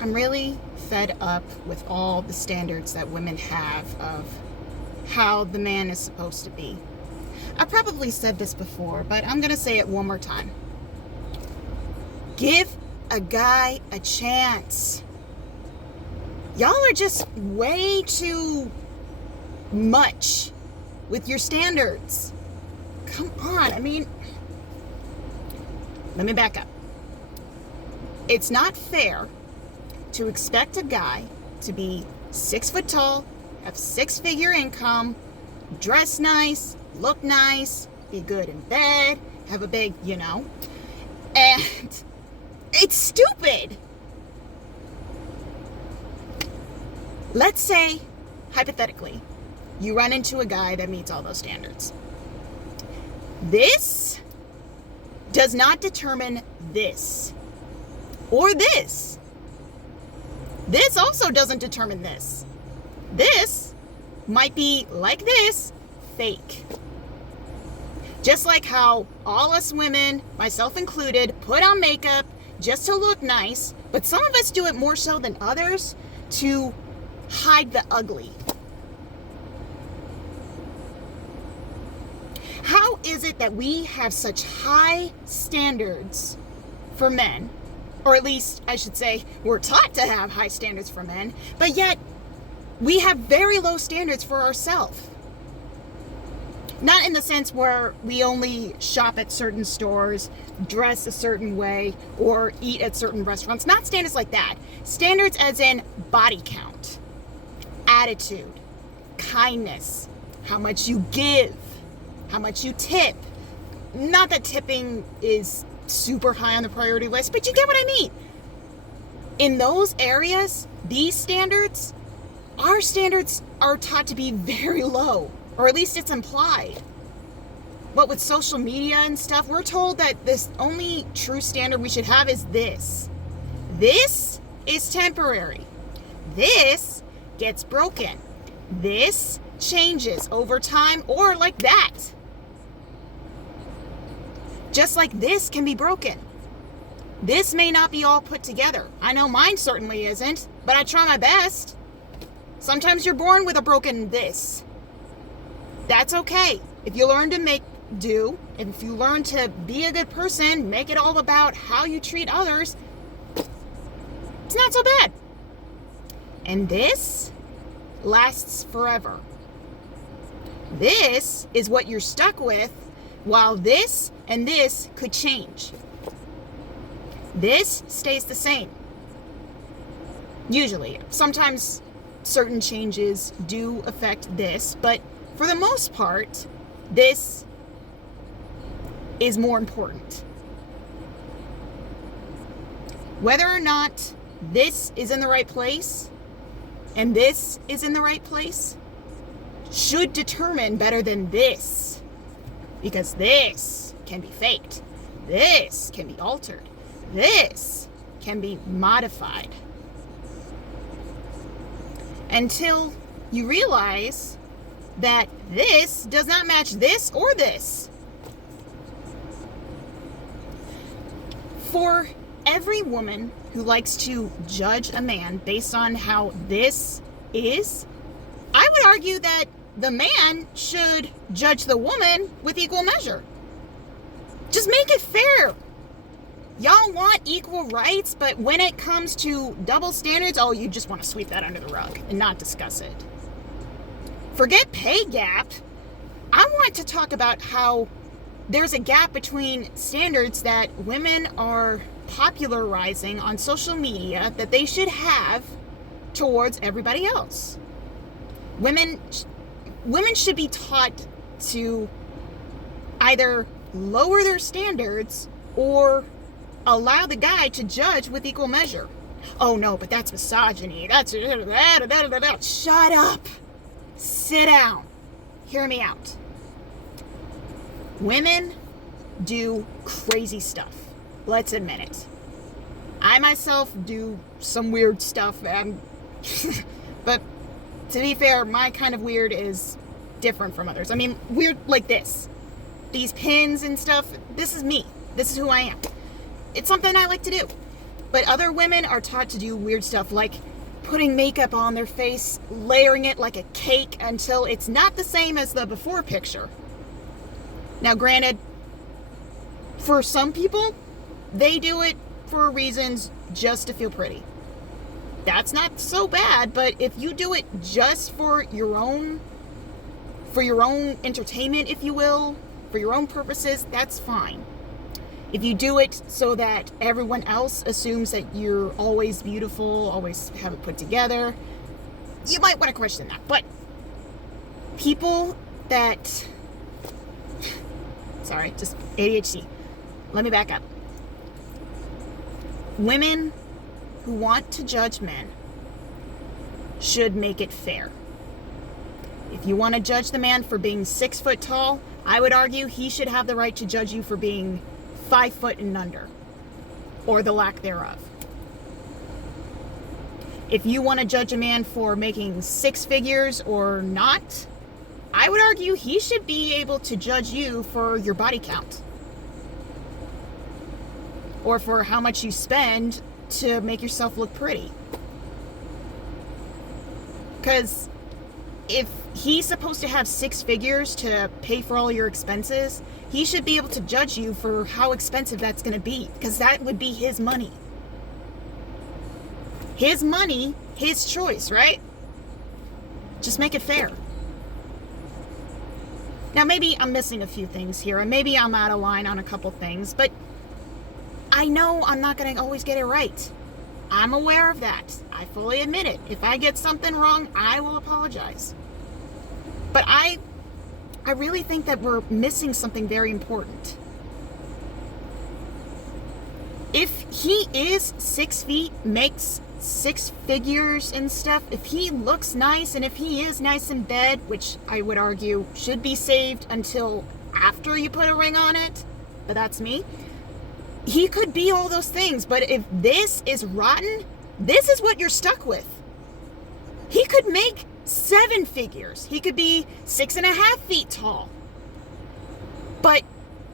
I'm really fed up with all the standards that women have of how the man is supposed to be. I probably said this before, but I'm going to say it one more time. Give a guy a chance. Y'all are just way too much with your standards. Come on. I mean, let me back up. It's not fair to expect a guy to be 6 foot tall, have 6-figure income, dress nice, look nice, be good in bed, have a big, and it's stupid. Let's say, hypothetically, you run into a guy that meets all those standards. This does not determine this or this. This also doesn't determine this. This might be like this, fake. Just like how all us women, myself included, put on makeup just to look nice, but some of us do it more so than others to hide the ugly. How is it that we have such high standards for men, or at least I should say we're taught to have high standards for men, but yet we have very low standards for ourselves? Not in the sense where we only shop at certain stores, dress a certain way, or eat at certain restaurants. Not standards like that. Standards as in body count, attitude, kindness, how much you give, how much you tip. Not that tipping is super high on the priority list, but you get what I mean. In those areas, these standards, our standards are taught to be very low, or at least it's implied. But with social media and stuff, we're told that this only true standard we should have is this. This is temporary. This gets broken. This changes over time, or like that. Just like this can be broken. This may not be all put together. I know mine certainly isn't, but I try my best. Sometimes you're born with a broken this. That's okay. If you learn to make do, if you learn to be a good person, make it all about how you treat others, it's not so bad. And this lasts forever. This is what you're stuck with, while this and this could change. This stays the same. Usually. Sometimes certain changes do affect this, but for the most part, this is more important. Whether or not this is in the right place and this is in the right place should determine better than this, because this can be faked, this can be altered, this can be modified, until you realize that this does not match this or this. For every woman who likes to judge a man based on how this is, I would argue that the man should judge the woman with equal measure. Just make it fair. Y'all want equal rights, but when it comes to double standards, oh, you just want to sweep that under the rug and not discuss it. Forget pay gap. I want to talk about how there's a gap between standards that women are popularizing on social media that they should have towards everybody else. Women should be taught to either lower their standards or allow the guy to judge with equal measure. Oh no, but that's misogyny. That's shut up. Sit down. Hear me out. Women do crazy stuff. Let's admit it. I myself do some weird stuff. But to be fair, my kind of weird is different from others. I mean, weird like this. These pins and stuff, this is me. This is who I am. It's something I like to do. But other women are taught to do weird stuff like putting makeup on their face, layering it like a cake until it's not the same as the before picture. Now, granted, for some people, they do it for reasons just to feel pretty. That's not so bad, but if you do it just for your own entertainment, if you will, for your own purposes, that's fine. If you do it so that everyone else assumes that you're always beautiful, always have it put together, you might want to question that. But people that... Sorry, just ADHD. Let me back up. Women who want to judge men should make it fair. If you want to judge the man for being 6 foot tall, I would argue he should have the right to judge you for being 5 foot and under, or the lack thereof. If you want to judge a man for making 6 figures or not, I would argue he should be able to judge you for your body count, or for how much you spend to make yourself look pretty. Because if he's supposed to have 6 figures to pay for all your expenses, he should be able to judge you for how expensive that's going to be, because that would be his money. His money, his choice, right? Just make it fair. Now, maybe I'm missing a few things here, and maybe I'm out of line on a couple things, but I know I'm not going to always get it right. I'm aware of that. I fully admit it. If I get something wrong, I will apologize. But I really think that we're missing something very important. If he is 6 feet, makes 6 figures and stuff, if he looks nice and if he is nice in bed, which I would argue should be saved until after you put a ring on it, but that's me. He could be all those things, but if this is rotten, this is what you're stuck with. He could make 7 figures. He could be 6.5 feet tall. But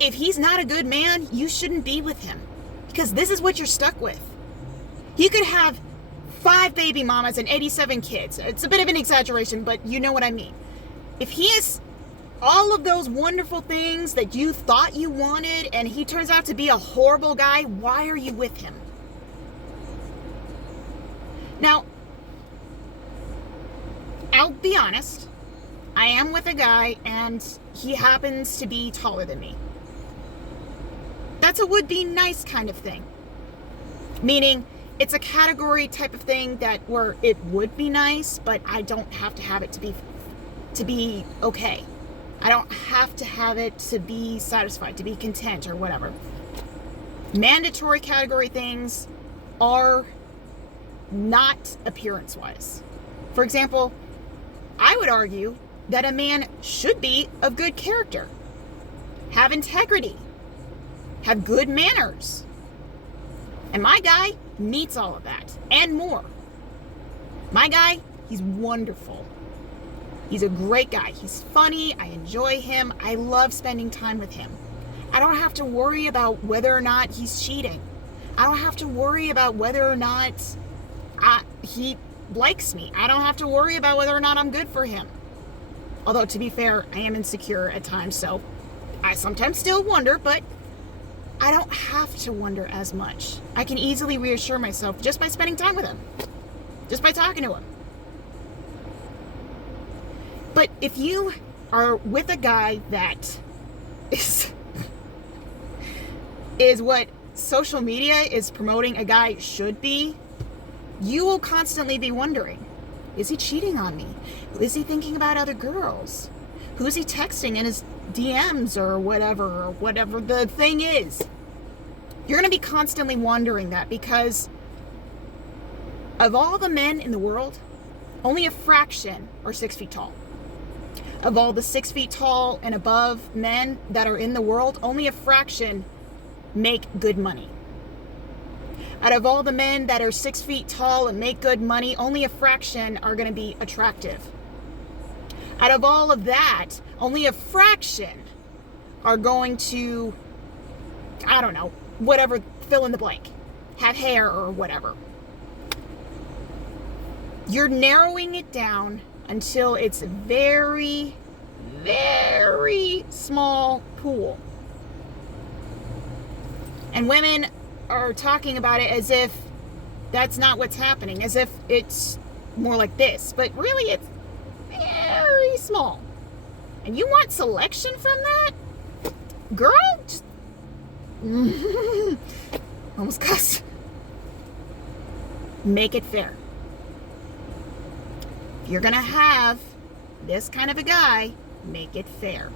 if he's not a good man, you shouldn't be with him, because this is what you're stuck with. He could have 5 baby mamas and 87 kids. It's a bit of an exaggeration, but you know what I mean. If he is all of those wonderful things that you thought you wanted and he turns out to be a horrible guy, why are you with him? Now, I'll be honest. I am with a guy and he happens to be taller than me. That's a would-be nice kind of thing. Meaning, it's a category type of thing that where it would be nice, but I don't have to have it to be okay. I don't have to have it to be satisfied, to be content or whatever. Mandatory category things are not appearance-wise. For example, I would argue that a man should be of good character, have integrity, have good manners. And my guy meets all of that and more. My guy, he's wonderful. He's a great guy. He's funny. I enjoy him. I love spending time with him. I don't have to worry about whether or not he's cheating. I don't have to worry about whether or not he likes me. I don't have to worry about whether or not I'm good for him. Although, to be fair, I am insecure at times, so I sometimes still wonder, but I don't have to wonder as much. I can easily reassure myself just by spending time with him, just by talking to him. But if you are with a guy that is what social media is promoting a guy should be, you will constantly be wondering, is he cheating on me? Is he thinking about other girls? Who's he texting in his DMs or whatever the thing is? You're going to be constantly wondering that, because of all the men in the world, only a fraction are 6 feet tall. Of all the 6 feet tall and above men that are in the world, only a fraction make good money. Out of all the men that are 6 feet tall and make good money, only a fraction are going to be attractive. Out of all of that, only a fraction are going to, I don't know, whatever, fill in the blank. have hair or whatever. You're narrowing it down until it's a very, very small pool. And women are talking about it as if that's not what's happening, as if it's more like this. But really, it's very small. And you want selection from that? Girl, just almost cussed. Make it fair. If you're gonna have this kind of a guy, make it fair.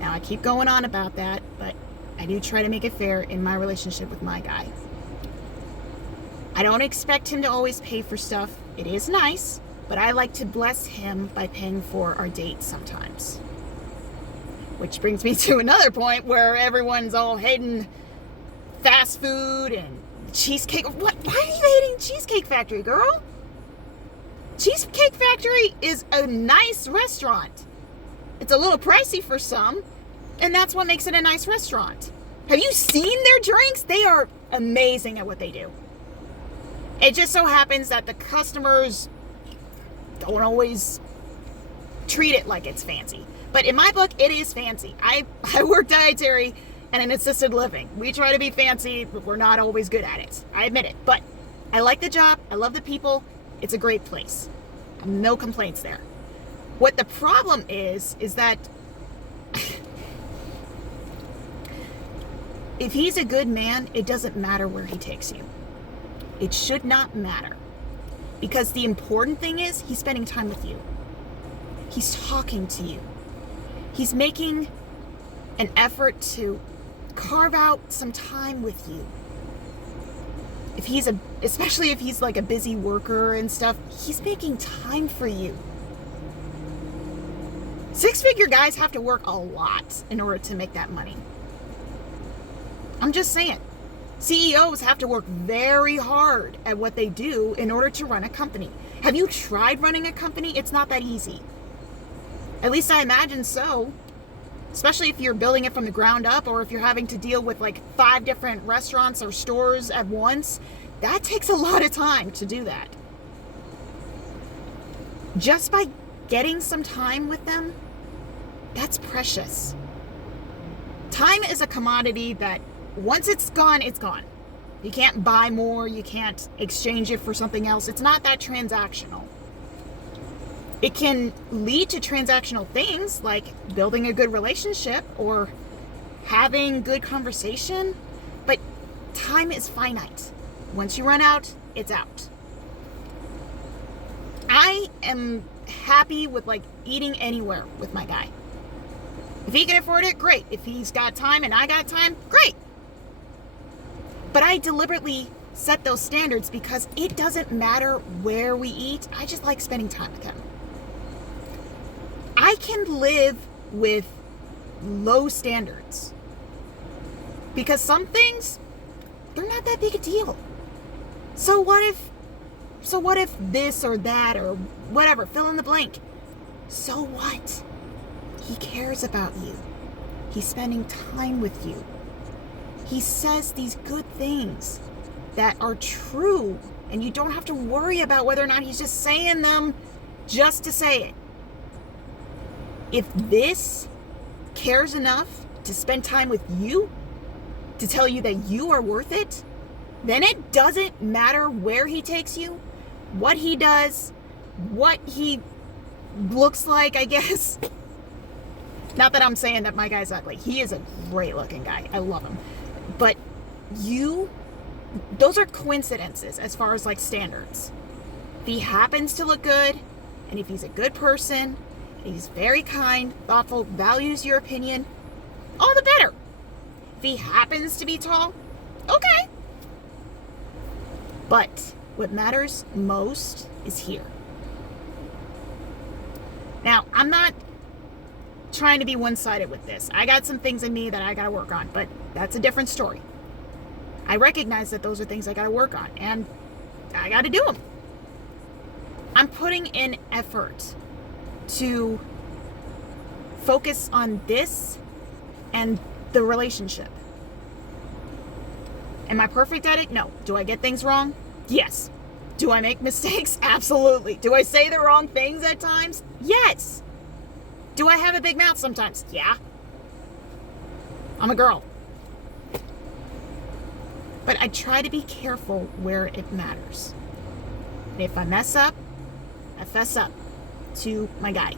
Now, I keep going on about that, but I do try to make it fair in my relationship with my guy. I don't expect him to always pay for stuff. It is nice, but I like to bless him by paying for our dates sometimes. Which brings me to another point where everyone's all hating fast food and cheesecake. What? Why are you hating Cheesecake Factory, girl? Cheesecake Factory is a nice restaurant. It's a little pricey for some, and that's what makes it a nice restaurant. Have you seen their drinks? They are amazing at what they do. It just so happens that the customers don't always treat it like it's fancy. But in my book, it is fancy. I work dietary and an assisted living. We try to be fancy, but we're not always good at it. I admit it. But I like the job. I love the people. It's a great place. No complaints there. What the problem is that if he's a good man, it doesn't matter where he takes you. It should not matter. Because the important thing is he's spending time with you. He's talking to you. He's making an effort to carve out some time with you. Especially if he's like a busy worker and stuff, he's making time for you. 6-figure guys have to work a lot in order to make that money. I'm just saying. CEOs have to work very hard at what they do in order to run a company. Have you tried running a company? It's not that easy. At least I imagine so. Especially if you're building it from the ground up, or if you're having to deal with like 5 different restaurants or stores at once. That takes a lot of time to do that. Just by getting some time with them, that's precious. Time is a commodity that once it's gone, it's gone. You can't buy more. You can't exchange it for something else. It's not that transactional. It can lead to transactional things like building a good relationship or having good conversation, but time is finite. Once you run out, it's out. I am happy with like eating anywhere with my guy. If he can afford it, great. If he's got time and I got time, great. But I deliberately set those standards because it doesn't matter where we eat. I just like spending time with him. I can live with low standards because some things, they're not that big a deal. So what if this or that or whatever, fill in the blank. So what? He cares about you. He's spending time with you. He says these good things that are true, and you don't have to worry about whether or not he's just saying them just to say it. If this cares enough to spend time with you, to tell you that you are worth it, then it doesn't matter where he takes you, what he does, what he looks like, I guess. Not that I'm saying that my guy's ugly. He is a great looking guy. I love him. But those are coincidences as far as like standards. If he happens to look good, and if he's a good person, and he's very kind, thoughtful, values your opinion, all the better. If he happens to be tall, okay. But what matters most is here. Now, I'm not trying to be one-sided with this. I got some things in me that I got to work on, but that's a different story. I recognize that those are things I got to work on, and I got to do them. I'm putting in effort to focus on this and the relationship. Am I perfect at it? No. Do I get things wrong? Yes. Do I make mistakes? Absolutely. Do I say the wrong things at times? Yes. Do I have a big mouth sometimes? Yeah. I'm a girl. But I try to be careful where it matters. And if I mess up, I fess up to my guy.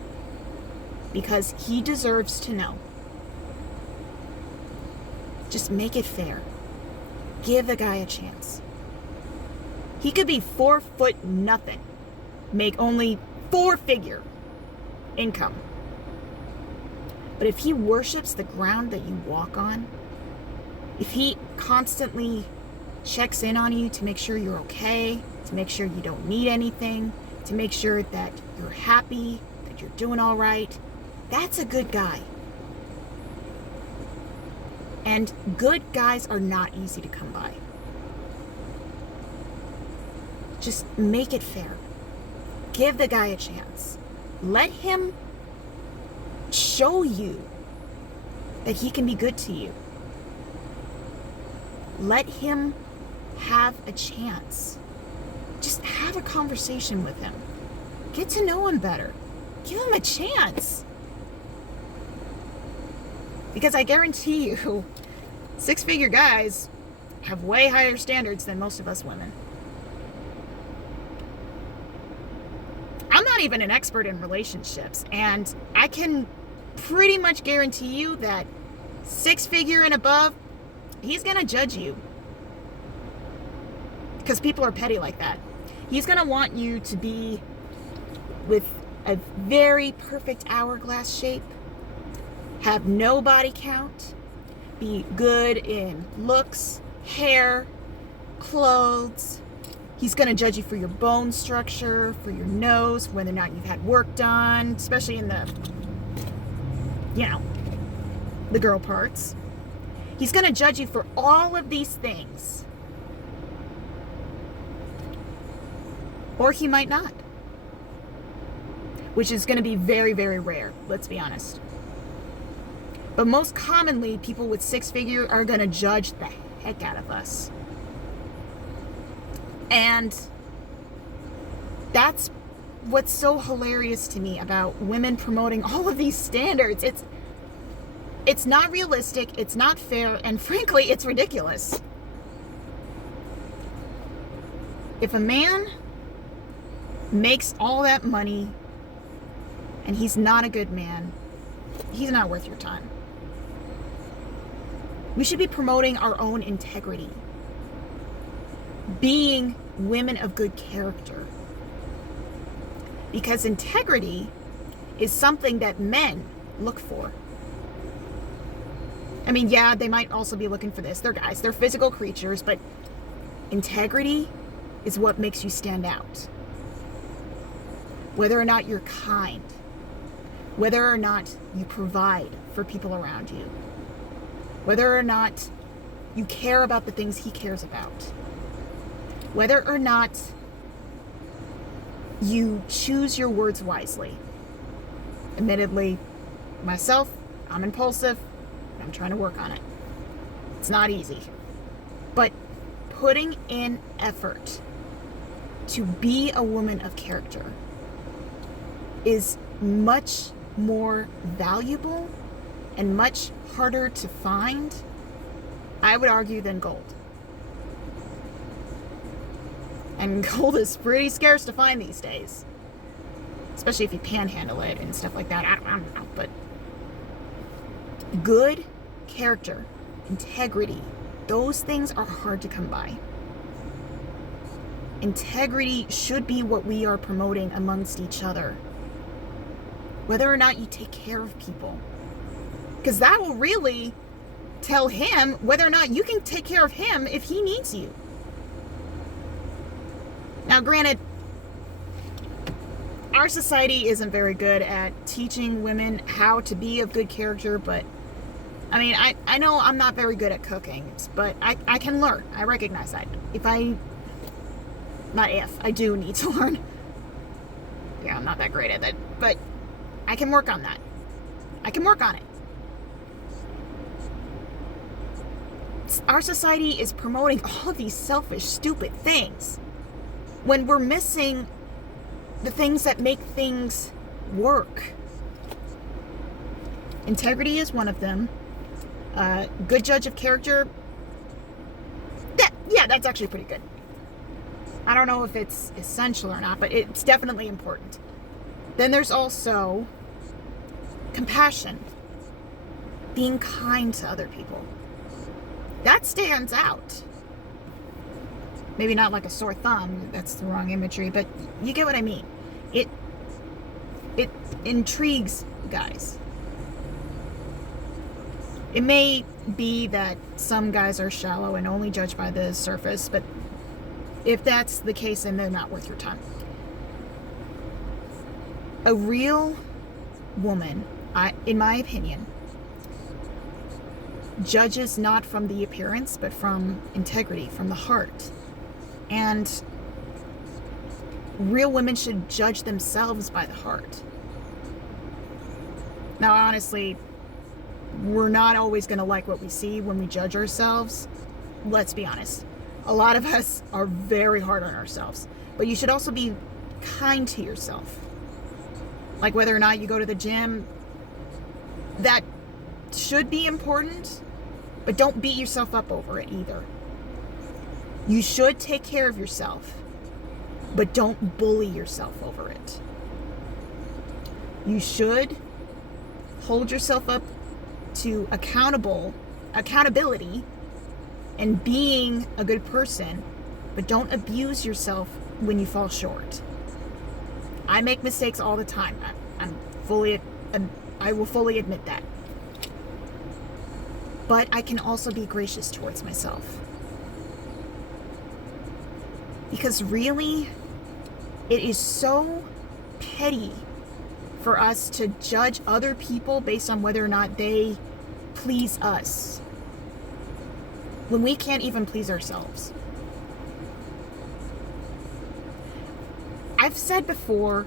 Because he deserves to know. Just make it fair. Give the guy a chance. He could be 4 foot nothing. Make only 4-figure income. But if he worships the ground that you walk on, if he constantly checks in on you to make sure you're okay, to make sure you don't need anything, to make sure that you're happy, that you're doing all right, that's a good guy. And good guys are not easy to come by. Just make it fair. Give the guy a chance. Let him show you that he can be good to you. Let him have a chance. Just have a conversation with him. Get to know him better. Give him a chance. Because I guarantee you, 6-figure guys have way higher standards than most of us women. I'm not even an expert in relationships, and I can pretty much guarantee you that 6-figure and above, he's gonna judge you. Because people are petty like that. He's gonna want you to be with a very perfect hourglass shape, have no body count, be good in looks, hair, clothes. He's going to judge you for your bone structure, for your nose, whether or not you've had work done, especially in the girl parts. He's going to judge you for all of these things. Or he might not. Which is going to be very, very rare, let's be honest. But most commonly, people with 6-figure are going to judge the heck out of us. And that's what's so hilarious to me about women promoting all of these standards. It's not realistic, it's not fair, and frankly, it's ridiculous. If a man makes all that money and he's not a good man, he's not worth your time. We should be promoting our own integrity. Being women of good character. Because integrity is something that men look for. I mean, yeah, they might also be looking for this. They're guys, they're physical creatures, but integrity is what makes you stand out. Whether or not you're kind, whether or not you provide for people around you, whether or not you care about the things he cares about, whether or not you choose your words wisely. Admittedly, myself, I'm impulsive, and I'm trying to work on it. It's not easy. But putting in effort to be a woman of character is much more valuable and much harder to find, I would argue, than gold. And gold is pretty scarce to find these days. Especially if you panhandle it and stuff like that. I don't know, but good character, integrity, those things are hard to come by. Integrity should be what we are promoting amongst each other. Whether or not you take care of people. Because that will really tell him whether or not you can take care of him if he needs you. Now, granted, our society isn't very good at teaching women how to be of good character, but I mean, I know I'm not very good at cooking, but I can learn. I recognize that. I do need to learn. Yeah, I'm not that great at that, but I can work on that. I can work on it. our society is promoting all of these selfish, stupid things when we're missing the things that make things work. Integrity is one of them. Good judge of character. That's actually pretty good. I don't know if it's essential or not, but it's definitely important. Then there's also compassion. Being kind to other people. That stands out. Maybe not like a sore thumb, that's the wrong imagery, but you get what I mean. It intrigues guys. It may be that some guys are shallow and only judge by the surface, but if that's the case, then they're not worth your time. A real woman, in my opinion, judges not from the appearance, but from integrity, from the heart. And real women should judge themselves by the heart. Now, honestly, we're not always going to like what we see when we judge ourselves. Let's be honest. A lot of us are very hard on ourselves. But you should also be kind to yourself. Like whether or not you go to the gym, that should be important, but don't beat yourself up over it either. You should take care of yourself, but don't bully yourself over it. You should hold yourself up to accountability and being a good person, but don't abuse yourself when you fall short. I make mistakes all the time. I will fully admit that. But I can also be gracious towards myself. Because really, it is so petty for us to judge other people based on whether or not they please us, when we can't even please ourselves. I've said before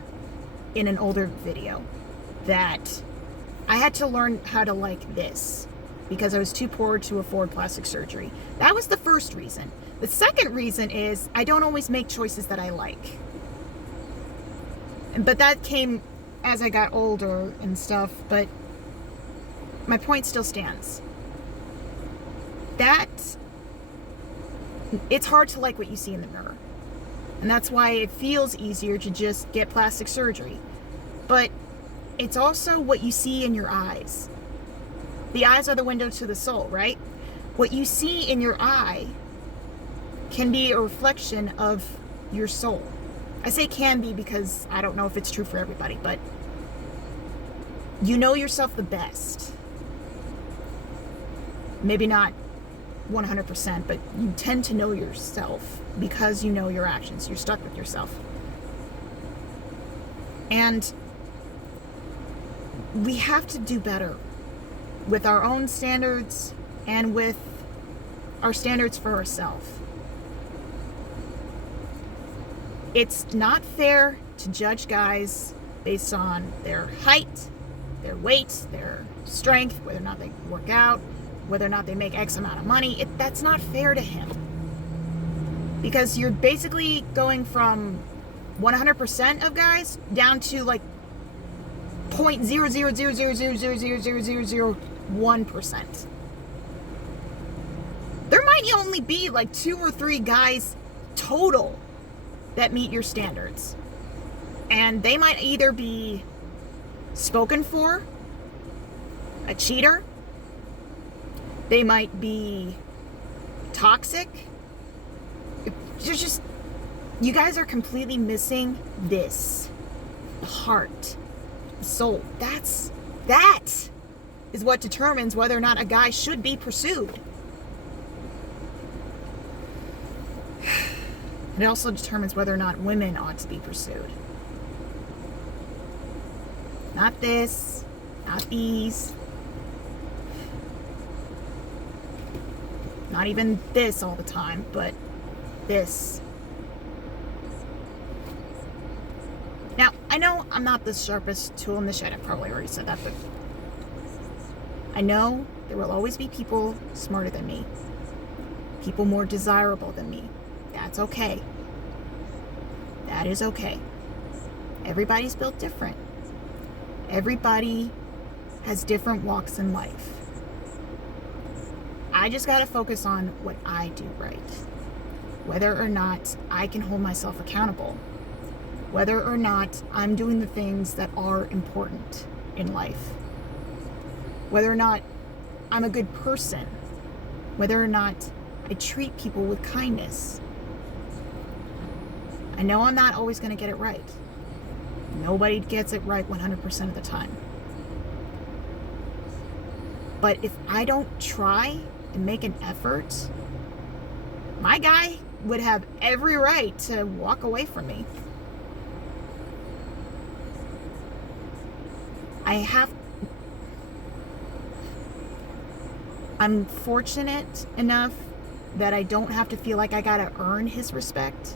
in an older video that I had to learn how to like this because I was too poor to afford plastic surgery. That was the first reason. The second reason is I don't always make choices that I like. But that came as I got older and stuff, but my point still stands. It's hard to like what you see in the mirror. And that's why it feels easier to just get plastic surgery. But it's also what you see in your eyes. The eyes are the window to the soul, right? What you see in your eye can be a reflection of your soul. I say can be because I don't know if it's true for everybody, but you know yourself the best. Maybe not 100%, but you tend to know yourself because you know your actions. You're stuck with yourself. And we have to do better with our own standards and with our standards for ourselves. It's not fair to judge guys based on their height, their weight, their strength, whether or not they work out, whether or not they make X amount of money. That's not fair to him. Because you're basically going from 100% of guys down to like 0.00000000001%. There might only be like 2 or 3 guys total that meet your standards. And they might either be spoken for, a cheater, they might be toxic. You guys are completely missing this. The heart, the soul. That is what determines whether or not a guy should be pursued. It also determines whether or not women ought to be pursued. Not this, not these, not even this all the time, but this. Now, I know I'm not the sharpest tool in the shed. I probably already said that, but I know there will always be people smarter than me. people more desirable than me. That's okay. That is okay. Everybody's built different. Everybody has different walks in life. I just got to focus on what I do right. Whether or not I can hold myself accountable. Whether or not I'm doing the things that are important in life. Whether or not I'm a good person. Whether or not I treat people with kindness. I know I'm not always going to get it right. Nobody gets it right 100% of the time. But if I don't try and make an effort, my guy would have every right to walk away from me. I'm fortunate enough that I don't have to feel like I gotta earn his respect,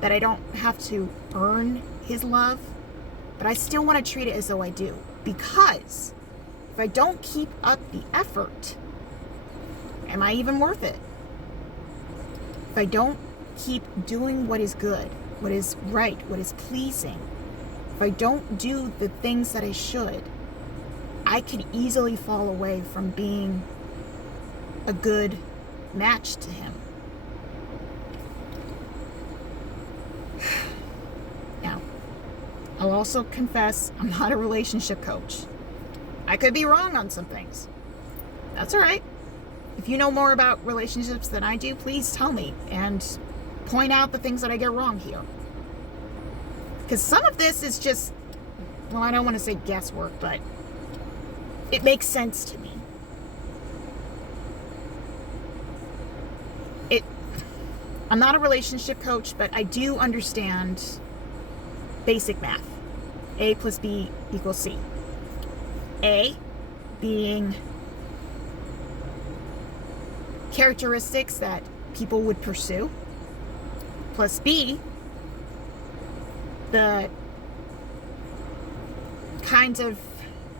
that I don't have to earn his love, but I still want to treat it as though I do, because if I don't keep up the effort, am I even worth it? If I don't keep doing what is good, what is right, what is pleasing, if I don't do the things that I should, I could easily fall away from being a good match to him. Now, I'll also confess I'm not a relationship coach. I could be wrong on some things. That's all right. If you know more about relationships than I do, please tell me and point out the things that I get wrong here. Because some of this is just, well, I don't want to say guesswork, but it makes sense to me. I'm not a relationship coach, but I do understand basic math. A plus B equals C. A being characteristics that people would pursue, plus B, the kinds of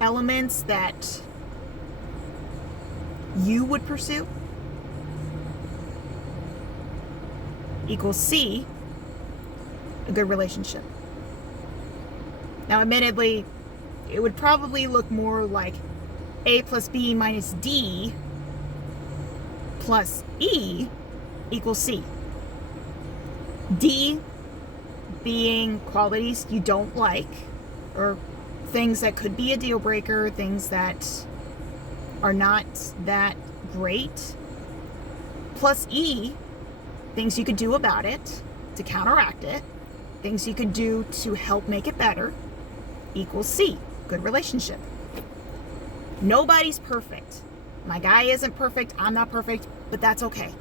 elements that you would pursue, equals C, a good relationship. Now, admittedly, it would probably look more like A plus B minus D plus E equals C. D being qualities you don't like, or things that could be a deal breaker, things that are not that great, plus E, things you could do about it to counteract it, things you could do to help make it better, equals C, good relationship. Nobody's perfect. My guy isn't perfect, I'm not perfect, but that's okay.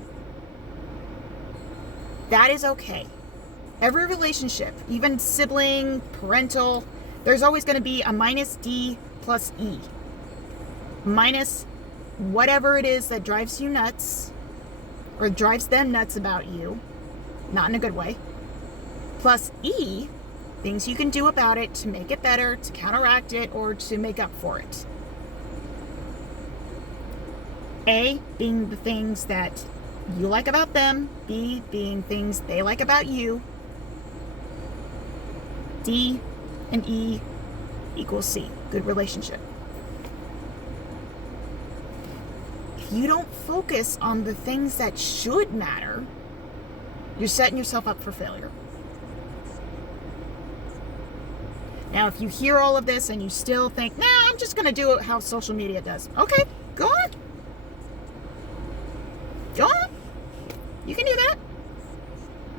That is okay. Every relationship, even sibling, parental, there's always going to be a minus D plus E. Minus whatever it is that drives you nuts, or drives them nuts about you, not in a good way, plus E, things you can do about it to make it better, to counteract it, or to make up for it. A being the things that you like about them, B being things they like about you, D and E equals C, good relationship. If you don't focus on the things that should matter, you're setting yourself up for failure. Now, if you hear all of this and you still think, nah, I'm just going to do it how social media does. Okay, go on. Go on. You can do that.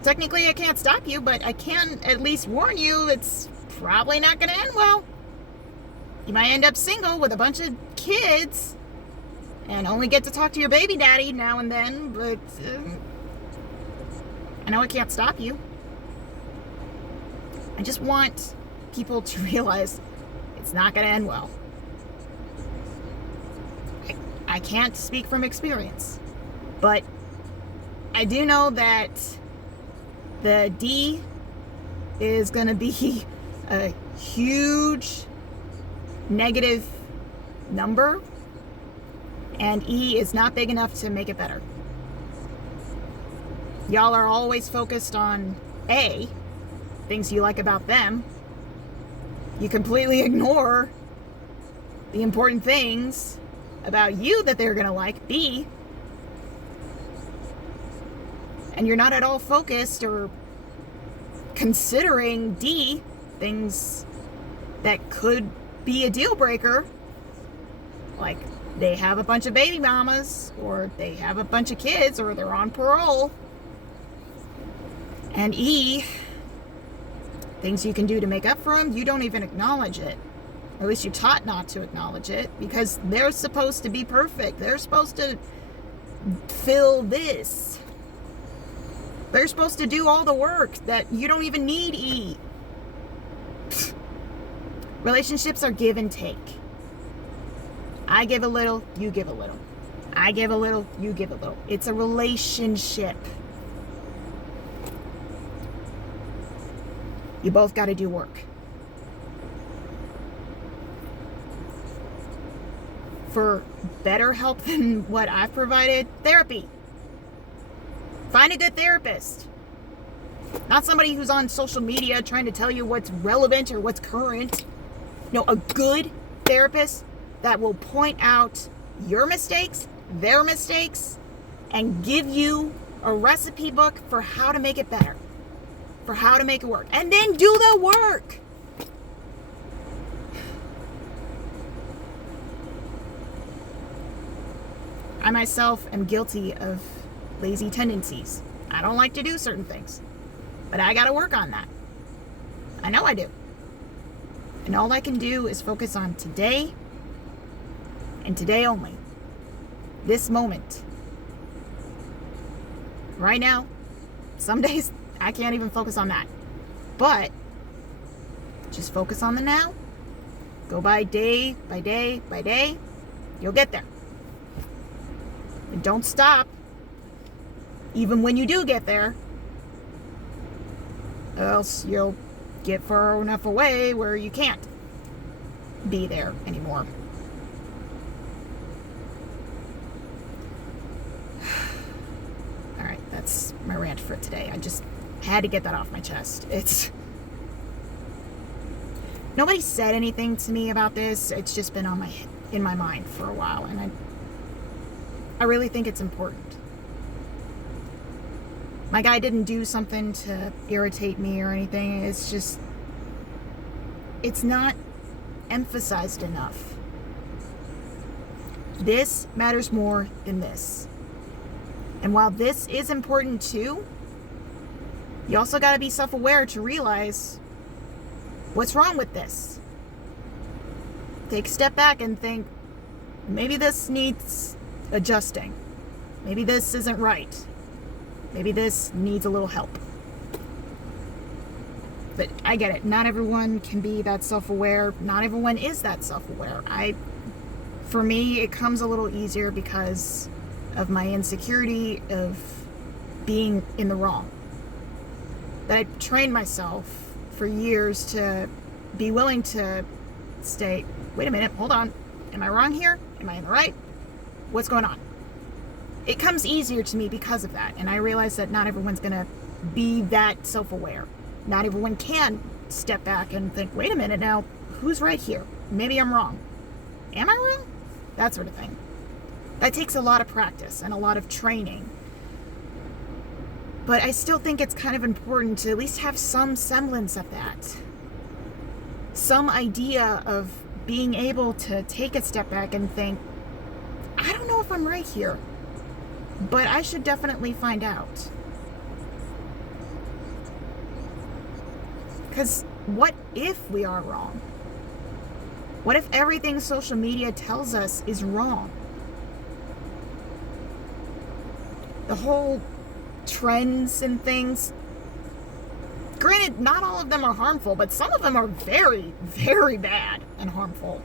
Technically, I can't stop you, but I can at least warn you it's probably not going to end well. You might end up single with a bunch of kids and only get to talk to your baby daddy now and then, but I know I can't stop you. I just want people to realize it's not going to end well. I can't speak from experience, but I do know that the D is going to be a huge negative number, and E is not big enough to make it better. Y'all are always focused on A, things you like about them. You completely ignore the important things about you that they're going to like, B. And you're not at all focused or considering D, things that could be a deal breaker, like they have a bunch of baby mamas, or they have a bunch of kids, or they're on parole. And E, things you can do to make up for them, you don't even acknowledge it. Or at least you're taught not to acknowledge it, because they're supposed to be perfect. They're supposed to fill this. They're supposed to do all the work that you don't even need E. Relationships are give and take. I give a little, you give a little. I give a little, you give a little. It's a relationship. You both got to do work. For better help than what I've provided, therapy. Find a good therapist. Not somebody who's on social media trying to tell you what's relevant or what's current. No, a good therapist that will point out your mistakes, their mistakes, and give you a recipe book for how to make it better, for how to make it work. And then do the work. I myself am guilty of lazy tendencies. I don't like to do certain things, but I got to work on that. I know I do. And all I can do is focus on today and today only. This moment. Right now, some days I can't even focus on that. But just focus on the now. Go by day by day by day. You'll get there. And don't stop. Even when you do get there. Or else you'll get far enough away where you can't be there anymore. Alright, that's my rant for today. I just had to get that off my chest. Nobody said anything to me about this. It's just been in my mind for a while, and I really think it's important. My guy didn't do something to irritate me or anything. It's just, it's not emphasized enough. This matters more than this. And while this is important too, you also got to be self-aware to realize what's wrong with this. Take a step back and think, maybe this needs adjusting. Maybe this isn't right. Maybe this needs a little help. But I get it. Not everyone can be that self-aware. Not everyone is that self-aware. For me, it comes a little easier because of my insecurity of being in the wrong. That I trained myself for years to be willing to stay, wait a minute, hold on. Am I wrong here? Am I in the right? What's going on? It comes easier to me because of that. And I realize that not everyone's going to be that self-aware. Not everyone can step back and think, wait a minute now, who's right here? Maybe I'm wrong. Am I wrong? That sort of thing. That takes a lot of practice and a lot of training. But I still think it's kind of important to at least have some semblance of that. Some idea of being able to take a step back and think, I don't know if I'm right here, but I should definitely find out. Because what if we are wrong? What if everything social media tells us is wrong? The whole trends and things, granted, not all of them are harmful, but some of them are very, very bad and harmful.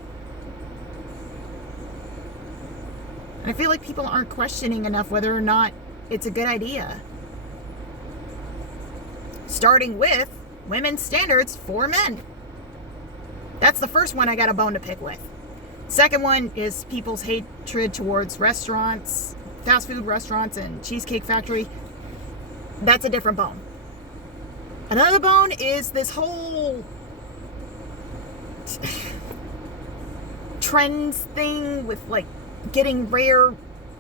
And I feel like people aren't questioning enough whether or not it's a good idea. Starting with women's standards for men. That's the first one I got a bone to pick with. Second one is people's hatred towards restaurants, fast food restaurants, and Cheesecake Factory. That's a different bone. Another bone is this whole trends thing with like getting rare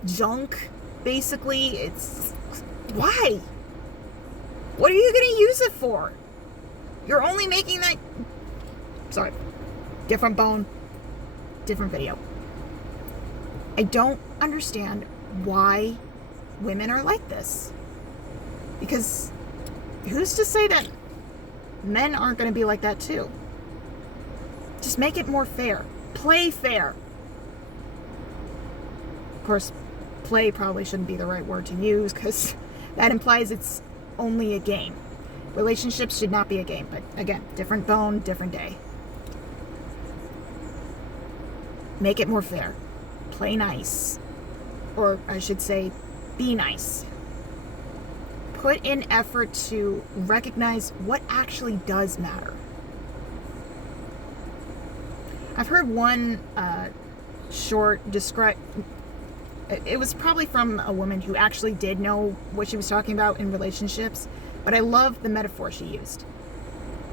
junk. Basically, it's why? What are you going to use it for? You're only making that. Sorry, different bone, different video. I don't understand why women are like this. Because who's to say that men aren't going to be like that too? Just make it more fair. Play fair. Of course, play probably shouldn't be the right word to use because that implies it's only a game. Relationships should not be a game. But again, different bone, different day. Make it more fair. Play nice. Or I should say, be nice. Put in effort to recognize what actually does matter. I've heard one short describe. It was probably from a woman who actually did know what she was talking about in relationships, but I love the metaphor she used.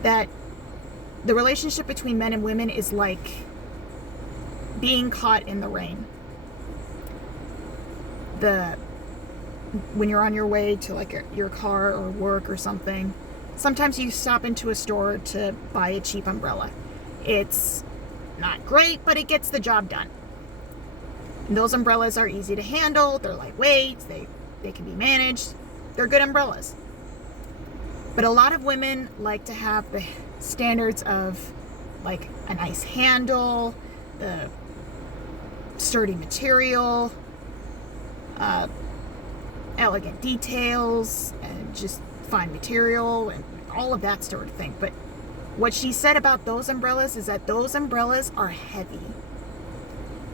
That the relationship between men and women is like being caught in the rain. When you're on your way to like your car or work or something, sometimes you stop into a store to buy a cheap umbrella. It's not great, but it gets the job done. And those umbrellas are easy to handle, they're lightweight, they can be managed, they're good umbrellas. But a lot of women like to have the standards of like a nice handle, the sturdy material, elegant details, and just fine material, and all of that sort of thing. But what she said about those umbrellas is that those umbrellas are heavy.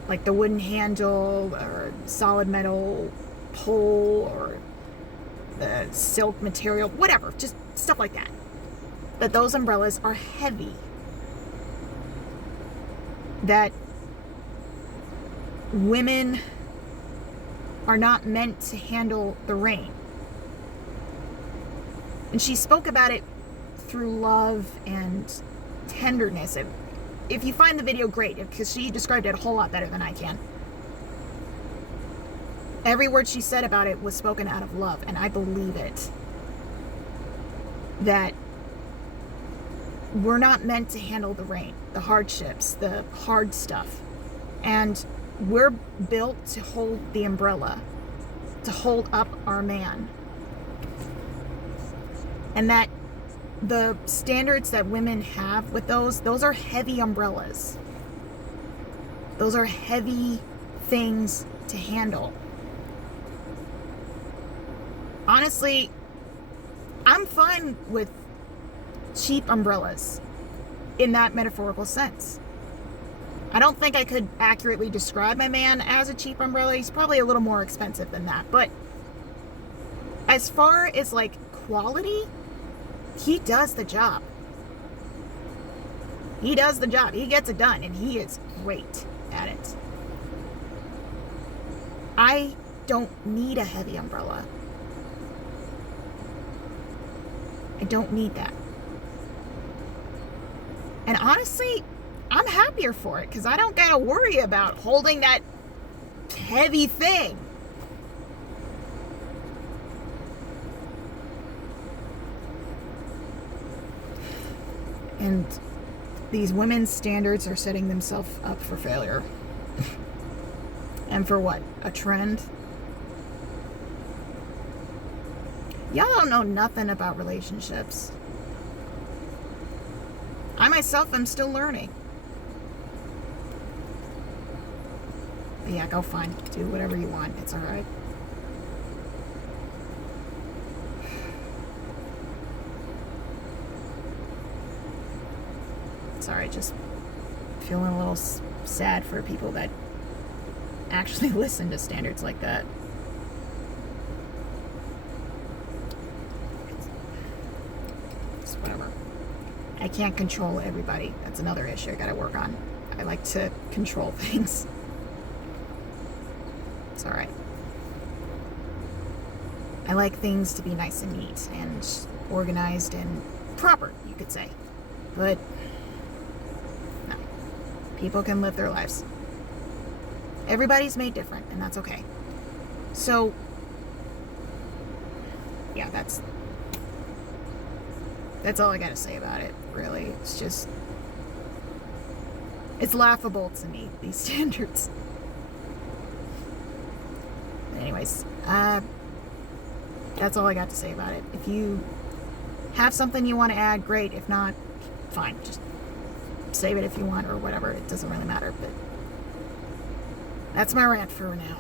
Like the wooden handle, or solid metal pole, or the silk material, whatever, just stuff like that. That those umbrellas are heavy. That women are not meant to handle the rain. And she spoke about it through love and tenderness. If you find the video, great, because she described it a whole lot better than I can. Every word she said about it was spoken out of love, and I believe it. That we're not meant to handle the rain, the hardships, the hard stuff. And we're built to hold the umbrella, to hold up our man. And that the standards that women have with those are heavy umbrellas. Those are heavy things to handle. Honestly, I'm fine with cheap umbrellas in that metaphorical sense. I don't think I could accurately describe my man as a cheap umbrella. He's probably a little more expensive than that. But as far as like quality, he does the job. He does the job. He gets it done, and he is great at it. I don't need a heavy umbrella. I don't need that. And honestly, I'm happier for it because I don't gotta worry about holding that heavy thing. And these women's standards are setting themselves up for failure. And for what? A trend? Y'all don't know nothing about relationships. I myself am still learning. But yeah, go fine. Do whatever you want. It's alright. Sorry, just feeling a little sad for people that actually listen to standards like that. It's whatever. I can't control everybody. That's another issue I gotta work on. I like to control things. It's alright. I like things to be nice and neat and organized and proper, you could say. But no, people can live their lives. Everybody's made different, and that's okay. So, yeah, that's all I gotta say about it, really. It's just, it's laughable to me, these standards. But anyways, that's all I got to say about it. If you have something you want to add, great. If not, fine. Just save it if you want or whatever. It doesn't really matter, but that's my rant for now.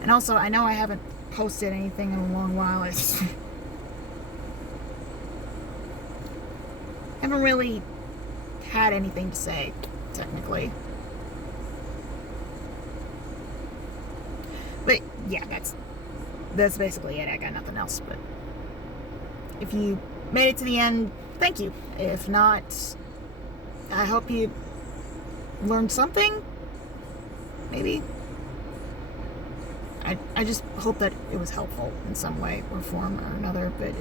And also, I know I haven't posted anything in a long while. I haven't really had anything to say, technically. But yeah, that's basically it. I got nothing else. But if you made it to the end, thank you. If not, I hope you learned something. Maybe. I just hope that it was helpful in some way or form or another. But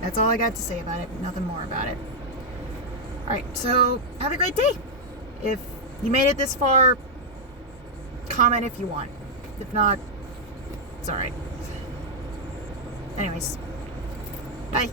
that's all I got to say about it. Nothing more about it. Alright, so have a great day. If you made it this far, comment if you want. If not, it's alright. Anyways, bye.